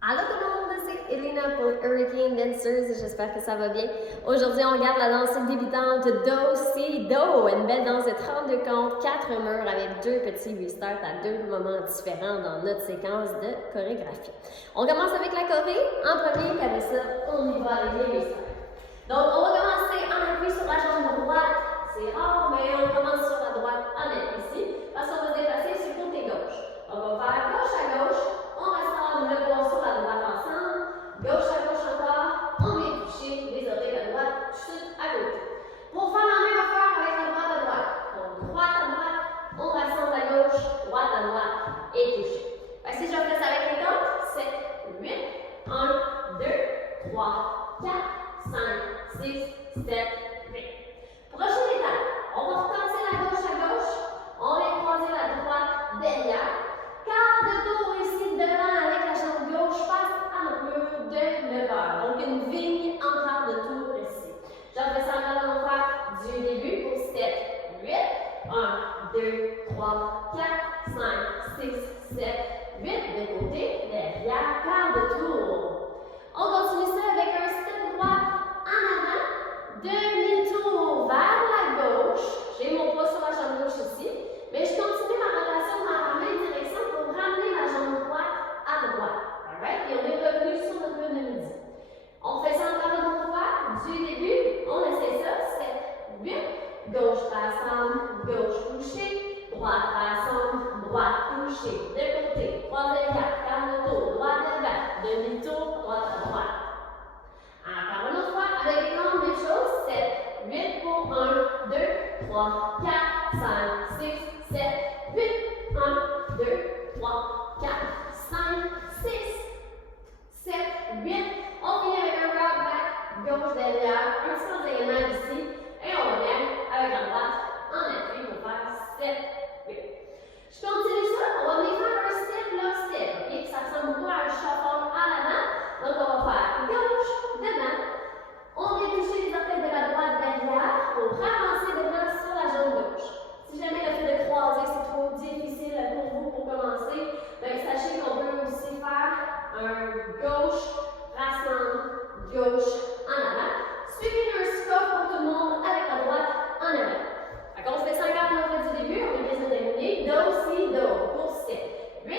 Allô tout le monde, c'est Elena pour Hurricane Dancers, j'espère que ça va bien. Aujourd'hui, on regarde la danse débutante Do-Si-Do, une belle danse de 32 comptes, 4 murs avec 2 petits restarts à 2 moments différents dans notre séquence de chorégraphie. On commence avec la choré en premier, puis après ça, on y va avec les restarts. Donc, on va commencer en appui sur la jambe droite. C'est rare, mais on commence sur la droite en appui ici, parce qu'on va se déplacer sur le côté gauche. On va faire gauche à gauche, on restaure le poids sur la droite ensemble, gauche à gauche encore, on vient toucher les oreilles à droite, tout de suite à gauche. Pour faire la même affaire avec la droite à droite. Donc, droite à droite, on rassemble à gauche, droite à droite et toucher. Si je fais ça avec les comptes, 7, 8, 1, 2, 3, 4, 5, 6, 7, 8. Prochaine étape, on va retasser la gauche à gauche, on vient croiser la droite derrière. Quart de tour ici devant avec la jambe gauche face à notre mur de 9 heures. Donc une vigne en quart de tour ici. Je fais ça encore, on va faire du début pour 7, 8, 1, 2, 3, 4, 5, 6, 7, 8. De côté, derrière, quart de tour. On continue ça avec un step droit en avant, demi-tour vers la gauche. J'ai mon poids sur la jambe gauche ici, mais je continue ma rotation dans la même direction pour ramener la jambe droite à droite. Alright? Et on est revenu sur notre mur de midi. On fait ça encore une fois, du début, on essaie ça, 7, 8, gauche rassemble, gauche touchée, droite rassemble, droite touchée, de côté, droite derrière, quart de tour, droite devant, demi-tour, droite à droite. Encore une autre fois, avec les comptes, même chose, 7, 8 pour 1, 2, 3, 4, 5, 6, 7, 8, 1, 2, 3, 4, 5, 6, 7, 8. On finit avec un rock back, gauche derrière, un petit peu diagonale ici, et on revient avec la droite en appui pour faire 7, 8. Je continue ça, on va venir faire un step, lock, step, ok? Ça ressemble beaucoup à un shuffle à l'avant, donc on va faire gauche, devant, on vient toucher les orteils de la droite derrière pour avancer devant sur la jambe gauche. Si jamais le fait de croiser c'est trop difficile pour vous pour commencer, ben sachez qu'on peut aussi faire un gauche, rassemble, gauche en avant. Suivez un scope pour tout le monde avec la droite en avant. Donc on se fait 50 minutes du début, on est bien terminé. Do-Si-Do pour 7, 8,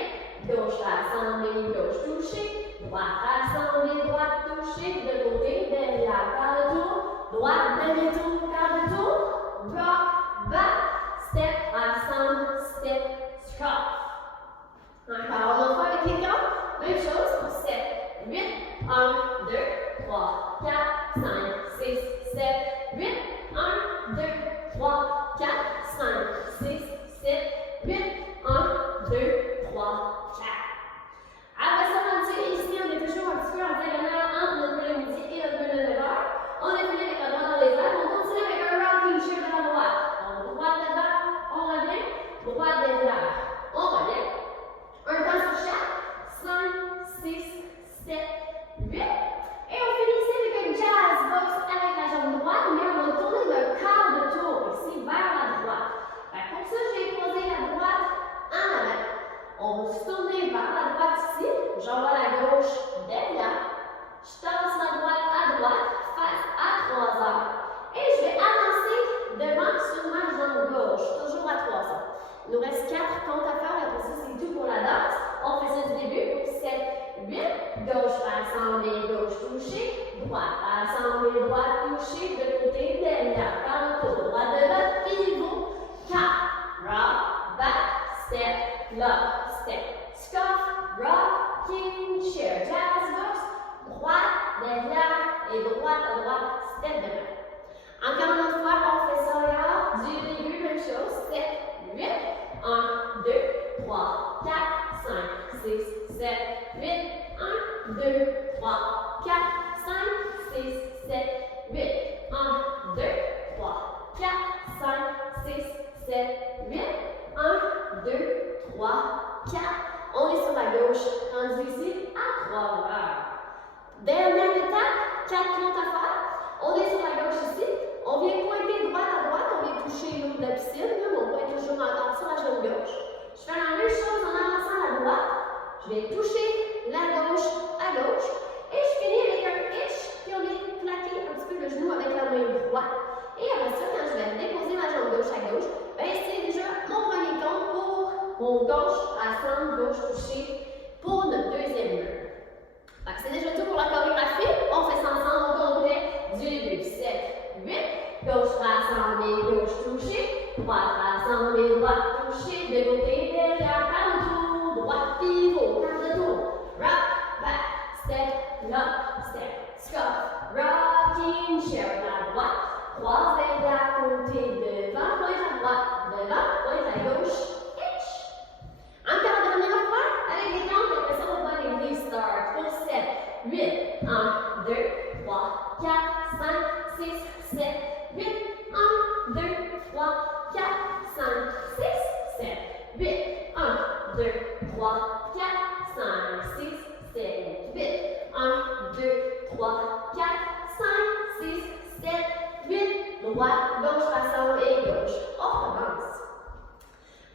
gauche rassemblée, gauche touchée, droite rassemblée, droite touchée, de côté, derrière, quart de tour, droite, demi-tour, quart de tour, rock, back, step, rassemble, step, scarf. Encore, on va faire avec les comptes, même chose pour 7, 8, 1, 2, 3, 4, 5, 6, 7, 8, 1, 2, 3, 4, 5, 6, 7, 8, 1, 2, 3, 4. Après ça, on tire ici, on est toujours un petit peu en diagonale entre notre mur de midi et notre mur de 9 heures. On est fini avec la droite dans les airs, on continue avec un rocking chair de la droite. Donc, droite devant, on revient, droite derrière, on revient. Un temps sur chaque, 5, 6, 7, 8. Et on finit ici avec un jazz box avec la jambe droite, mais on va tourner d'un quart de tour ici vers la droite. Pour ça, je vais poser la droite en avant. On va se tourner vers la droite ici, j'envoie la gauche derrière. Je tasse la droite à droite, face à 3 heures. Et je vais avancer devant sur ma jambe gauche, toujours à 3 heures. Il nous reste 4 comptes à faire, après ça c'est tout pour la danse. On fait ça du début pour 7, 8, gauche rassemblée, gauche touchée, droite rassemblée, droite touchée, de côté, derrière, quart de tour, droite devant, pivot, 4, rock, back, step, lock, step, scuff, rocking chair, jazz box, droite, derrière et droite à droite, step devant. Encore une autre fois, on fait ça là, du début, même chose, 7, 8, 1, 2, 3, 4, 5, 6, 7, 8, 1, 2, 3, 4, 5, 6, 7, 8, 1, 2, 3, 4, 5, 6, 7, 8, 1, 2, 3, 4. On est sur la gauche, rendu ici à 3 heures. Dernière étape, 4 comptes à faire. On est sur la gauche ici, on vient pointer droite à droite, on vient toucher l'eau de la piscine, on pointe toujours encore sur la jambe gauche. Je fais la même chose en avançant à la droite, je vais toucher la gauche ensemble, gauche touchée, pour notre deuxième mur. C'est déjà tout pour la chorégraphie. On fait ça ensemble au complet. Du début. 7, 8. Gauche rassemblée, gauche touchée. Droite rassemblée, droite touchée. De côté, derrière, quart de tour. Droite pivot, quart de tour. Rock, back, step, lock, step, scuff. Rocking chair à droite. Croisez d'à côté, devant, pointe à droite. Devant, pointe à gauche. Encore une dernière fois, avec les comptes, après ça, on va faire les restart pour 7, 8, 1, 2, 3, 4, 5, 6, 7, 8, 1, 2, 3, 4, 5, 6, 7, 8, 1, 2, 3, 4, 5, 6, 7, 8, 1, 2, 3, 4, 5, 6, 7, 8, droite, gauche, façon et gauche. On recommence.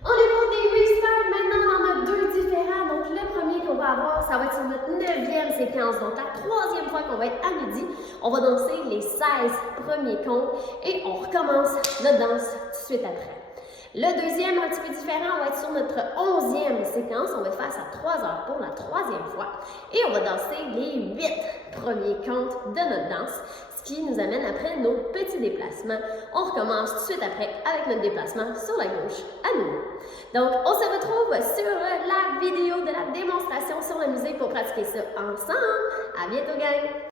Au niveau des restarts, maintenant, on en a deux différents. Donc, le premier qu'on va avoir, ça va être sur notre 9e séquence. Donc, la troisième fois qu'on va être à midi, on va danser les 16 premiers comptes et on recommence notre danse tout de suite après. Le deuxième, un petit peu différent, on va être sur notre 11e séquence. On va faire ça à 3 heures pour la troisième fois. Et on va danser les 8 premiers comptes de notre danse, ce qui nous amène après nos petits déplacements. On recommence tout de suite après avec notre déplacement sur la gauche à nouveau. Donc, on se retrouve sur la vidéo de la démonstration sur la musique pour pratiquer ça ensemble. À bientôt, gang!